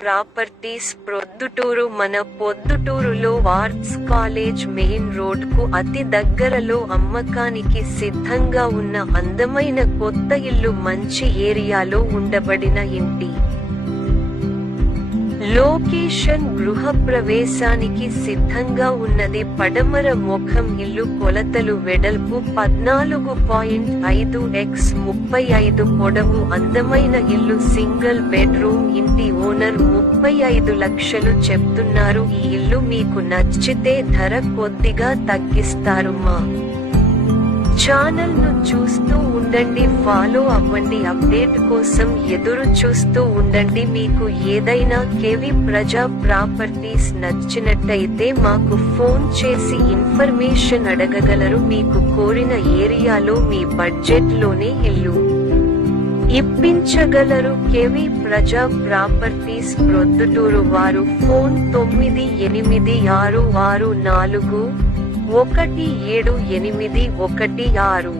Properties Proddatur. మన పొద్దుటూరులో arts college main రోడ్కు అతి దగ్గరలో అమ్మకానికి సిద్ధంగా ఉన్న అందమైన కొత్త ఇల్లు, మంచి ఏరియాలో ఉండబడిన ఇంటి లొకేషన్ గృహప్రవేశానికి సిద్ధంగా ఉన్నది. పడమర ముఖం ఇల్లు. కొలతలు: వెడల్పు 14.5x 35, పొడవు. అందమైన ఇల్లు, సింగిల్ బెడ్రూమ్. ఇంటి ఓనర్ 35 లక్షలు చెప్తున్నారు. ఈ ఇల్లు మీకు నచ్చితే ధర కొద్దిగా తగ్గిస్తారు. మా ఛానల్ ను చూస్తూ ఉండండి, ఫాలో అవ్వండి. అప్డేట్ కోసం ఎదురు చూస్తూ ఉండండి. మీకు ఏదైనా కేవి ప్రజా ప్రాపర్టీస్ నచ్చినట్టయితే మాకు ఫోన్ చేసి ఇన్ఫర్మేషన్ అడగగలరు. మీకు కోరిన ఏరియాలో మీ బడ్జెట్ లోనే ఇల్లు ఇప్పించగలరు. కేవి ప్రజా ప్రాపర్టీస్ ప్రొద్దుటూరు. వారు ఫోన్ 9866641786.